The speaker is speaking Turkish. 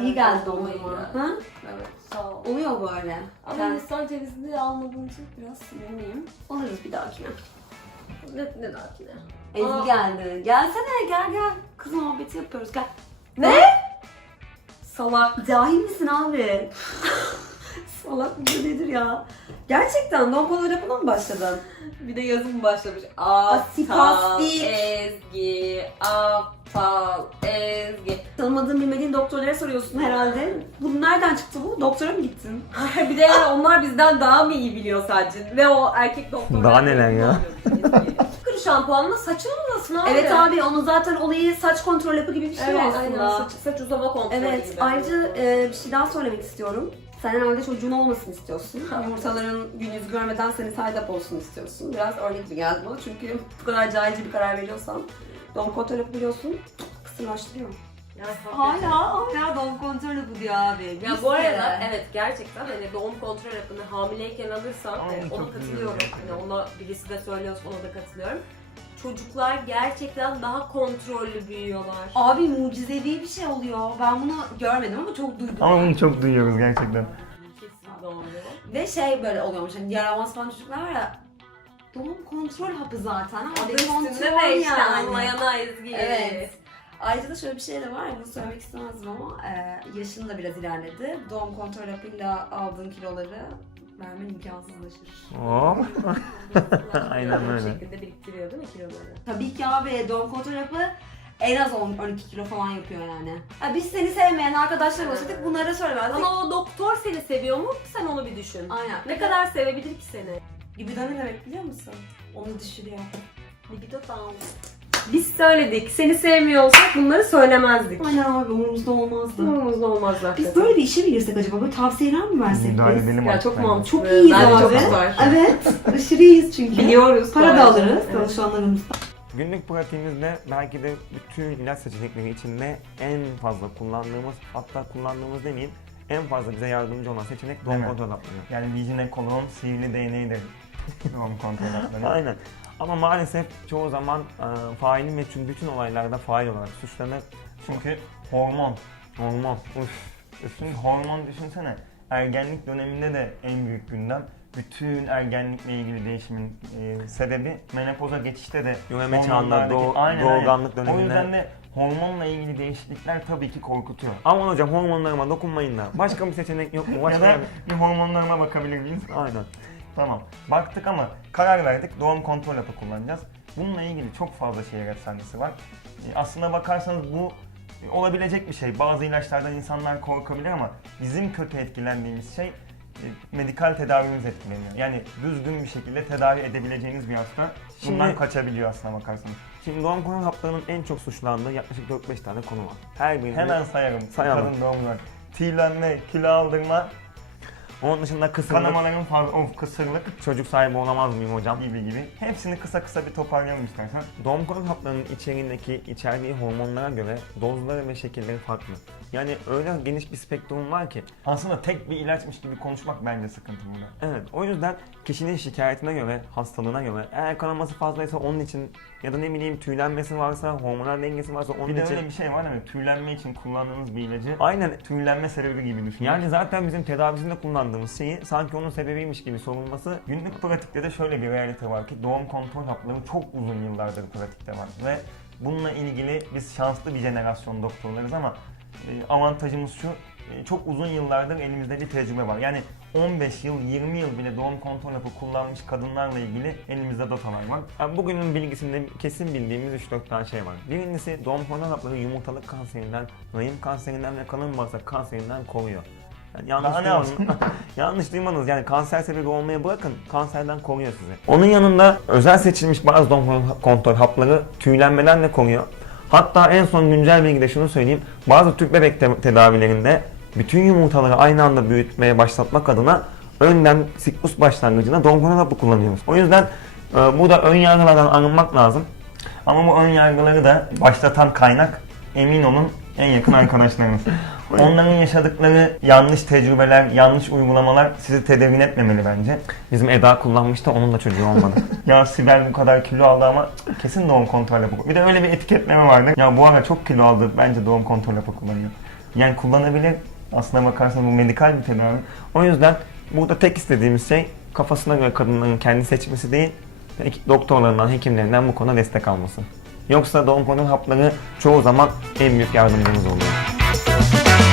İyi geldi Çok dondurma. iyiydi. Ha? Evet, sağ ol. Oluyor böyle. Ama Ben Hindistan cevizini almadığım için biraz sinirliyim. alırız bir dahakine. Ne dahakine? Ezgi Aa. geldi. Gelsene gel. Kız muhabbeti yapıyoruz gel. Ne? Salak. Cahil misin abi? Salak bu nedir ya? Gerçekten Don Polo mı başladın? Bir de yazım başlamış. Sipastik. Aptal Ezgi, aptal Ezgi. Tanımadığın bilmediğin doktorlara soruyorsun herhalde. Bu nereden çıktı bu? Doktora mı gittin? Bir de yani onlar bizden daha mı iyi biliyor sadece? Ve o erkek doktorlar... Daha neler ya? Kuru şampuanla saçını uzatsın abi. Evet abi onun zaten olayı saç kontrol yapı gibi bir şey Evet, aslında. aynen. Saç uzama kontrolü Evet, gibi. ayrıca bir şey daha söylemek istiyorum. Sen herhalde çocuğun olmasını istiyorsun. Yumurtaların gün yüzü görmeden seni side-up olsun istiyorsun. Biraz örnek gibi geldi bana çünkü bu kadar cahilce bir karar veriyorsan doğum kontrol yapı biliyorsun, kısırlaştırıyor. Hala doğum kontrol yapı diyor abi. Ya bu arada evet gerçekten hani doğum kontrol yapını hamileyken alırsam ona katılıyorum. Hani ona birisi de söylüyorsa ona da katılıyorum. Çocuklar gerçekten daha kontrollü büyüyorlar. Abi mucizevi bir şey oluyor. Ben bunu görmedim ama çok duydum. Ama bunu çok duyuyoruz gerçekten. Kesinlikle oluyor. Ve şey böyle oluyormuş hani yaramaz falan çocuklar var ya. Doğum kontrol hapı zaten. Adı Abi üstünde kontrol de işte yani. anlayana Ezgi. Evet. Ayrıca da şöyle bir şey de var, bunu söylemek istemezdim ama yaşın da biraz ilerledi. Doğum kontrol hapıyla aldığın kiloları vermen imkansızlaşır. Hop. Aynen Bu öyle. şekilde biriktiriyor değil mi kiloları? Tabii ki abi doğum kontrol hapı en az 10-12 kilo falan yapıyor yani. Ha, biz seni sevmeyen arkadaşlar olsaydık bunları söylemezdik. Ama o doktor seni seviyor mu? Sen onu bir düşün. Aynen. Ne kadar sevebilir ki seni? Libido ne demek biliyor musun? Onu düşürüyor. Libido down. Biz söyledik. Seni sevmiyor olsak bunları söylemezdik. Aynen abi umurumuzda olmazdı. Umurumuzda olmaz zaten. Biz böyle bir işe mi girsek acaba? Böyle tavsiyeler mi versek Müdahale biz? edelim Ya artık çok bence. mantıklı. Çok iyiyiz Bence abi. çok güzel. Evet. Aşırı iyiyiz çünkü. Biliyoruz. Para da bence. alırız Evet. danışanlarımızdan. Günlük pratiğimizde belki de bütün ilaç seçenekleri içinde en fazla kullandığımız, hatta kullandığımız demeyeyim, en fazla bize yardımcı olan seçenek doğum Değil mi? kontrol hapları. Yani vijinekoloğun sihirli değneği de doğum kontrol hapları. Aynen. Ama maalesef çoğu zaman faili meçhul bütün olaylarda fail olarak suçlanır. Çünkü hormon. Hormon. Uf. Çünkü hormon düşünsene. Ergenlik döneminde de en büyük gündem. Bütün ergenlikle ilgili değişimin sebebi menopoza geçişte de Üreme çağında, hormonlardaki- Aynen, doğurganlık aynen. döneminde. O yüzden de hormonla ilgili değişiklikler tabii ki korkutuyor. Aman hocam hormonlarıma dokunmayın da. Başka bir seçenek yok mu? Ya Başka da bir... bir hormonlarıma bakabilir miyiz? Aynen. Tamam. Baktık ama karar verdik. Doğum kontrol hapı kullanacağız. Bununla ilgili çok fazla şehir efsanesi var. Aslına bakarsanız bu olabilecek bir şey. Bazı ilaçlardan insanlar korkabilir ama bizim kötü etkilendiğimiz şey medikal tedavimiz etkileniyor. Yani düzgün bir şekilde tedavi edebileceğiniz bir hasta bundan Şimdi- kaçabiliyor aslına bakarsanız. Şimdi doğum kontrol haplarının en çok suçlandığı yaklaşık 4-5 tane konu var. Her birinde Hemen sayarım. Sayalım. Kadın doğumlar. Tüylenme, kilo aldırma, onun dışında kısırlık, kanamaların fazla, kısırlık çocuk sahibi olamaz mıyım hocam? gibi. Hepsini kısa kısa bir toparlayalım istersen. Doğum kontrol haplarının içerdiği hormonlara göre dozları ve şekilleri farklı. Yani öyle geniş bir spektrum var ki. Aslında tek bir ilaçmış gibi konuşmak bence sıkıntı burada. Evet, o yüzden kişinin şikayetine göre, hastalığına göre, eğer kanaması fazlaysa onun için ya da ne bileyim tüylenmesi varsa, hormonal dengesi varsa onun Bir de için. öyle bir şey var değil mi? Tüylenme için kullandığınız bir ilacı Aynen. tüylenme sebebi gibi düşünün. Yani zaten bizim tedavisinde kullandığımız şeyi sanki onun sebebiymiş gibi sorulması. günlük pratikte de şöyle bir realite var ki doğum kontrol hapları çok uzun yıllardır pratikte var ve bununla ilgili biz şanslı bir jenerasyon doktorlarız ama avantajımız şu, çok uzun yıllardır elimizde bir tecrübe var. Yani 15 yıl, 20 yıl bile doğum kontrol hapı kullanmış kadınlarla ilgili elimizde datalar var. Yani bugünün bilgisinde kesin bildiğimiz 3-4 tane şey var. Birincisi doğum hormon hapları yumurtalık kanserinden, rahim kanserinden ve kalın bağırsak kanserinden koruyor. Yani yanlış Daha ne duymadınız. yapsın? Yanlış duymadınız, yani kanser sebebi olmayı bırakın, kanserden koruyor sizi. Onun yanında özel seçilmiş bazı doğum hormon kontrol hapları tüylenmeden de koruyor. Hatta en son güncel bilgide şunu söyleyeyim, bazı tüp bebek tedavilerinde bütün yumurtaları aynı anda büyütmeye başlatmak adına önden siklus başlangıcında doğum hormon hapı kullanıyoruz. O yüzden burada ön yargılardan arınmak lazım. Ama bu ön yargıları da başlatan kaynak emin olun en yakın arkadaşlarınız. Onların yaşadıkları yanlış tecrübeler, yanlış uygulamalar sizi tedirgin etmemeli bence. Bizim Eda kullanmış da onun da çocuğu olmadı. Ya Sibel bu kadar kilo aldı ama kesin doğum kontrol hapı. Bir de öyle bir etiketleme vardı. Ya bu ara çok kilo aldı, bence doğum kontrol hapı kullanıyor. Yani kullanabilir. Aslına bakarsan bu medikal bir tedavi. O yüzden burada tek istediğimiz şey kafasına göre kadınların kendi seçmesi değil, doktorlarından, hekimlerinden bu konuda destek alması. Yoksa doğum kontrol hapları çoğu zaman en büyük yardımcımız oluyor.